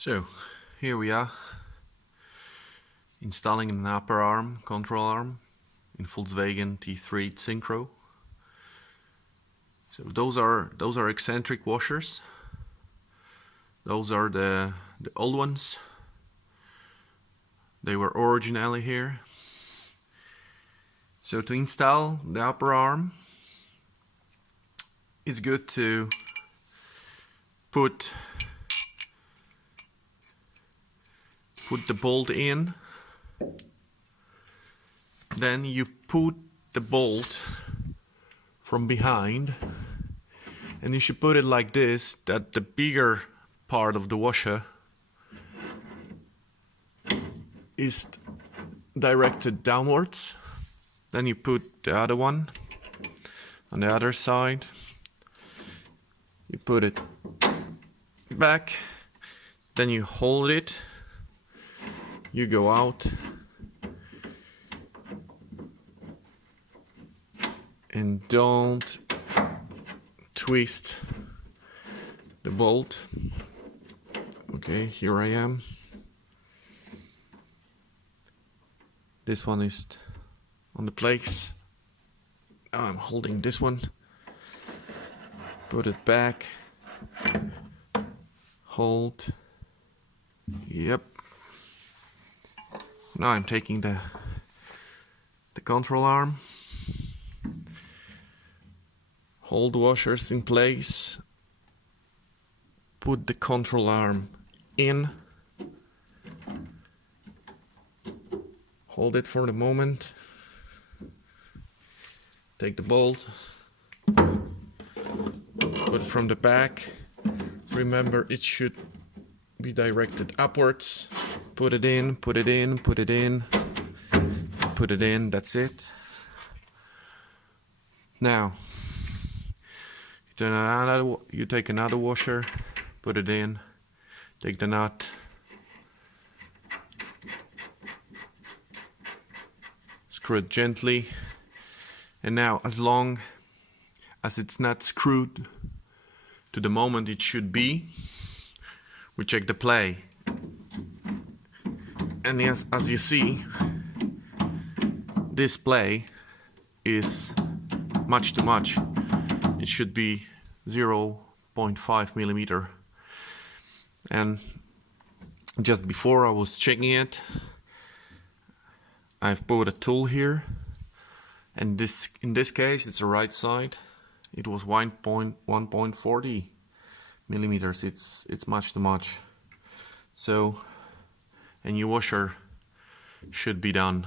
So here we are installing an upper arm, control arm in Volkswagen T3 Syncro. So those are eccentric washers. Those are the old ones. They were originally here. So to install the upper arm, it's good to put the bolt in. Then you put the bolt from behind, and you should put it like this, that the bigger part of the washer is directed downwards. Then you put the other one on the other side. You put it back, then you hold it, you go out, and don't twist the bolt. Okay, here I am. This one is on the place. Now I'm holding this one. Put it back. Hold. Yep. Now I'm taking the control arm. Hold the washers in place. Put the control arm in. Hold it for the moment. Take the bolt. Put it from the back. Remember, it should be directed upwards. Put it in, put it in, put it in, put it in, that's it. Now, you take another washer, put it in, take the nut, screw it gently, and now as long as it's not screwed to the moment it should be, we check the play. And yes, as you see, this play is much too much. It should be 0.5 millimeter. And just before I was checking it, I've put a tool here, and in this case it's the right side. It was 1.40 millimeters. It's much too much. So a new washer should be done.